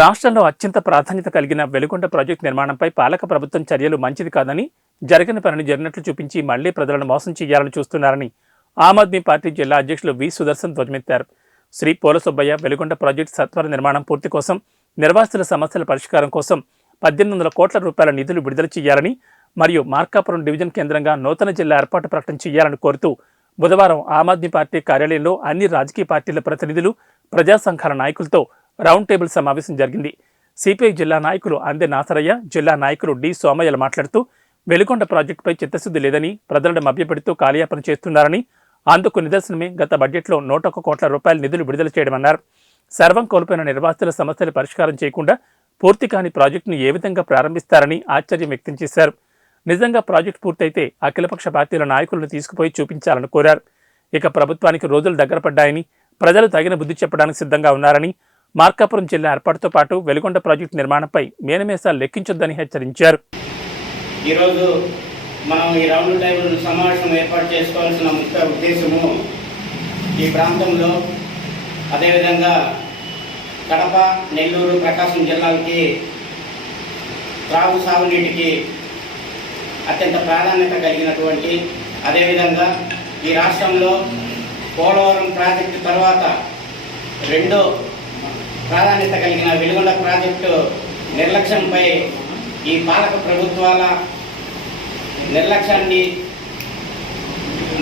రాష్ట్రంలో అత్యంత ప్రాధాన్యత కలిగిన వెలుగొండ ప్రాజెక్టు నిర్మాణంపై పాలక ప్రభుత్వం చర్యలు మంచిది కాదని, జరిగిన పనిని జరిగినట్లు చూపించి మళ్లీ ప్రజలను మోసం చేయాలని చూస్తున్నారని ఆమ్ ఆద్మీ పార్టీ జిల్లా అధ్యక్షులు వి సుదర్శన్ ధ్వజమెత్తారు. శ్రీ పోలసుబ్బయ్య వెలుగొండ ప్రాజెక్టు సత్వర నిర్మాణం పూర్తి కోసం, నిర్వాసితుల సమస్యల పరిష్కారం కోసం 1800 కోట్ల రూపాయల నిధులు విడుదల చేయాలని మరియు మార్కాపురం డివిజన్ కేంద్రంగా నూతన జిల్లా ఏర్పాటు ప్రకటన చేయాలని కోరుతూ బుధవారం ఆమ్ ఆద్మీ పార్టీ కార్యాలయంలో అన్ని రాజకీయ పార్టీల ప్రతినిధులు, ప్రజా సంఘాల నాయకులతో రౌండ్ టేబుల్ సమావేశం జరిగింది. సిపిఐ జిల్లా నాయకులు అందె నాసరయ్య, జిల్లా నాయకులు డి సోమయ్యలు మాట్లాడుతూ వెలుగొండ ప్రాజెక్టుపై చిత్తశుద్ధి లేదని, ప్రజలను మభ్యపెడుతూ కాలయాపన చేస్తున్నారని, అందుకు నిదర్శనమే గత బడ్జెట్లో 101 కోట్ల రూపాయల నిధులు విడుదల చేయడమన్నారు. సర్వం కోల్పోయిన నిర్వాసితుల సమస్యలు పరిష్కారం చేయకుండా పూర్తి కాని ప్రాజెక్టును ఏ విధంగా ప్రారంభిస్తారని ఆశ్చర్యం వ్యక్తం చేశారు. నిజంగా ప్రాజెక్టు పూర్తయితే అఖిలపక్ష పార్టీల నాయకులను తీసుకుపోయి చూపించాలని కోరారు. ఇక ప్రభుత్వానికి రోజులు దగ్గర పడ్డాయని, ప్రజలు తగిన బుద్ధి చెప్పడానికి సిద్ధంగా ఉన్నారని, మార్కాపురం జిల్లా ఏర్పాటుతో పాటు వెలుగొండ ప్రాజెక్టు నిర్మాణంపై మేనమేసాలు లెక్కించొద్దని హెచ్చరించారు. ఈరోజు మనం ఈ రౌండ్ టేబుల్ సమావేశం ఏర్పాటు చేసుకోవాల్సిన ముఖ్య ఉద్దేశము, ఈ ప్రాంతంలో అదేవిధంగా కడప, నెల్లూరు, ప్రకాశం జిల్లాలకి సాగునీటికి అత్యంత ప్రాధాన్యత కలిగినటువంటి, అదేవిధంగా ఈ రాష్ట్రంలో పోలవరం ప్రాజెక్టు తర్వాత రెండో ప్రాధాన్యత కలిగిన వెలుగొండ ప్రాజెక్టు నిర్లక్ష్యంపై ఈ పాలక ప్రభుత్వాల నిర్లక్ష్యాన్ని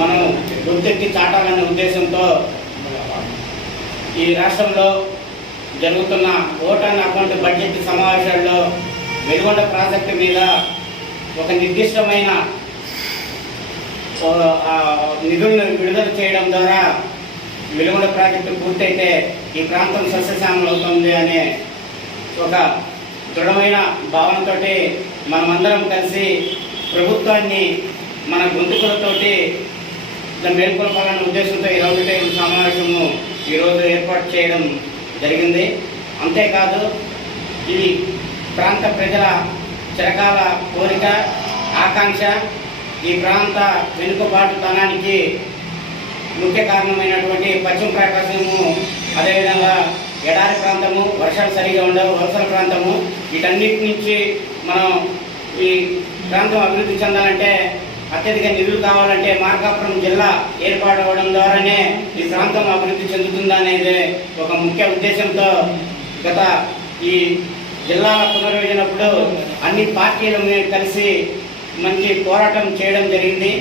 మనం గుర్తెత్తి చాటాలనే ఉద్దేశంతో ఈ రాష్ట్రంలో జరుగుతున్న ఓటాన్ అకౌంట్ బడ్జెట్ సమావేశాల్లో వెలుగొండ ప్రాజెక్టు మీద ఒక నిర్దిష్టమైన నిధులను విడుదల చేయడం ద్వారా వెలుగొండ ప్రాజెక్టు పూర్తయితే ఈ ప్రాంతం సస్యశ్యామలం అవుతుంది అనే ఒక దృఢమైన భావనతో మనమందరం కలిసి ప్రభుత్వాన్ని మన గొంతుకులతోటి మేల్కొల్పాలనే ఉద్దేశంతో ఈ రౌండ్ టేబుల్ సమావేశము ఈరోజు ఏర్పాటు చేయడం జరిగింది. అంతేకాదు, ఇది ప్రాంత ప్రజల చిరకాల కోరిక, ఆకాంక్ష. ఈ ప్రాంత వెనుకబాటుతనానికి ముఖ్య కారణమైనటువంటి పశ్చిమ ప్రకాశము, అదేవిధంగా ఎడారి ప్రాంతము, వర్షాలు సరిగా ఉండవు, వలసల ప్రాంతము, వీటన్నిటి నుంచి మనం ఈ ప్రాంతం అభివృద్ధి చెందాలంటే, అత్యధిక నిధులు కావాలంటే మార్కాపురం జిల్లా ఏర్పాటవడం ద్వారానే ఈ ప్రాంతం అభివృద్ధి చెందుతుందనేది ఒక ముఖ్య ఉద్దేశంతో గత ఈ జిల్లాల పునర్విభజనప్పుడు అన్ని పార్టీలు కలిసి మంచి పోరాటం చేయడం జరిగింది.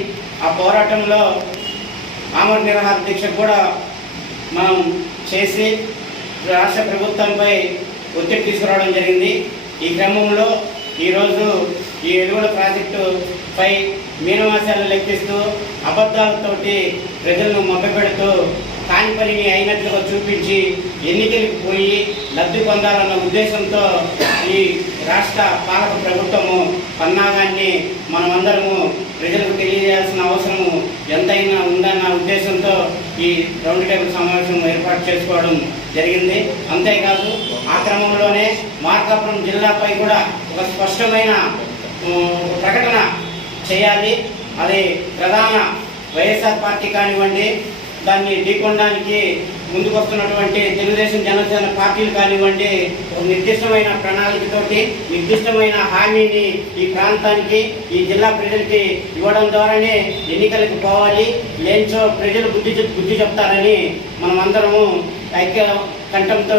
ఆ పోరాటంలో ఆమర నిరాహార దీక్ష కూడా మనం చేసి రాష్ట్ర ప్రభుత్వంపై ఒత్తిడి తీసుకురావడం జరిగింది. ఈ క్రమంలో ఈరోజు ఈ వెలుగొండ ప్రాజెక్టుపై మీనవాసాలను లెక్కిస్తూ అబద్ధాలతోటి ప్రజలను మభ్యపెడుతూ కాని పనిని అయినట్లుగా చూపించి ఎన్నికలకు పోయి లబ్ధి పొందాలన్న ఉద్దేశంతో ఈ రాష్ట్ర పాలక ప్రభుత్వము పన్నాగాన్ని మనమందరము ప్రజలకు తెలియజేయాల్సిన అవసరము ఎంతైనా ఉందన్న ఉద్దేశంతో ఈ రౌండ్ టేబుల్ సమావేశం ఏర్పాటు చేసుకోవడం జరిగింది. అంతేకాదు, ఆ క్రమంలోనే మార్కాపురం జిల్లాపై కూడా ఒక స్పష్టమైన ప్రకటన చేయాలి. అది ప్రధాన వైఎస్ఆర్ పార్టీ కానివ్వండి, దాన్ని ఢీకొనడానికి ముందుకు వస్తున్నటువంటి తెలుగుదేశం, జనసేన పార్టీలు కానివ్వండి, ఒక నిర్దిష్టమైన ప్రణాళికతోటి నిర్దిష్టమైన హామీని ఈ ప్రాంతానికి, ఈ జిల్లా ప్రజలకి ఇవ్వడం ద్వారానే ఎన్నికలకు పోవాలి. లేనిచో ప్రజలు బుద్ధి చెప్తారని మనమందరము ఐక్య కంఠంతో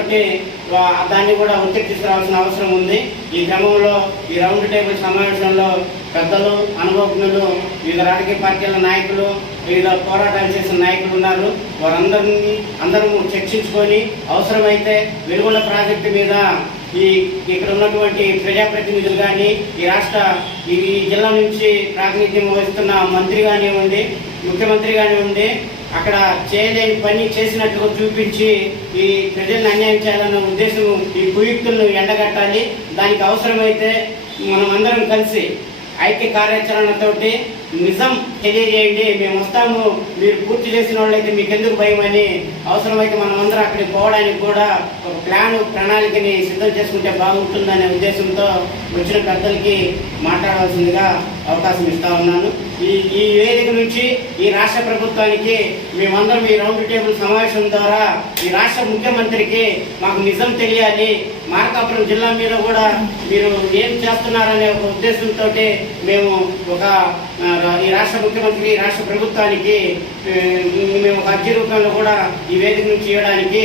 దాన్ని కూడా ఒత్తిడి తీసుకురావాల్సిన అవసరం ఉంది. ఈ క్రమంలో ఈ రౌండ్ టేబుల్ సమావేశంలో పెద్దలు, అనుభవజ్ఞులు, వివిధ రాజకీయ పార్టీల నాయకులు, వివిధ పోరాటాలు చేసిన నాయకులు ఉన్నారు. అందరూ చర్చించుకొని అవసరమైతే వెలుగొండ ప్రాజెక్టు మీద ఇక్కడ ఉన్నటువంటి ప్రజాప్రతినిధులు కానీ, ఈ జిల్లా నుంచి ప్రాతినిధ్యం వహిస్తున్న మంత్రి కానివ్వండి, ముఖ్యమంత్రి కానివ్వండి, అక్కడ చేయలేని పని చేసినట్టుగా చూపించి ఈ ప్రజలను అన్యాయం చేయాలన్న ఉద్దేశం, ఈ కుయుక్తులను ఎండగట్టాలి. దానికి అవసరమైతే మనమందరం కలిసి ఐక్య కార్యాచరణతోటి నిజం తెలియజేయండి, మేము వస్తాము, మీరు పూర్తి చేసిన వాళ్ళైతే మీకు ఎందుకు భయం అని. అవసరమైతే మనం అందరం అక్కడికి పోవడానికి కూడా ఒక ప్రణాళికని సిద్ధం చేసుకుంటే బాగుంటుందనే ఉద్దేశంతో వచ్చిన పెద్దలకి మాట్లాడవలసిందిగా అవకాశం ఇస్తా ఉన్నాను. ఈ వేదిక నుంచి ఈ రాష్ట్ర ప్రభుత్వానికి మేమందరం ఈ రౌండ్ టేబుల్ సమావేశం ద్వారా ఈ రాష్ట్ర ముఖ్యమంత్రికి మాకు నిజం తెలియాలి, మార్కాపురం జిల్లా మీద కూడా మీరు ఏం చేస్తున్నారనే ఒక ఉద్దేశంతో మేము ఈ రాష్ట్ర ముఖ్యమంత్రి ఈ రాష్ట్ర ప్రభుత్వానికి మేము ఒక అర్జీ రూపంలో కూడా ఈ వేదిక నుంచి చేయడానికి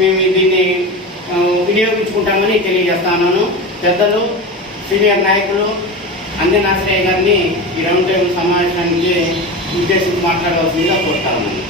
మేము దీన్ని వినియోగించుకుంటామని తెలియజేస్తున్నాను. పెద్దలు సీనియర్ నాయకులు అంజనాశ్రయ్య గారిని ఈ రౌండ్ టేబుల్ సమావేశానికి ఉద్దేశించి మాట్లాడవలసిందిగా కోరుతా ఉన్నాను.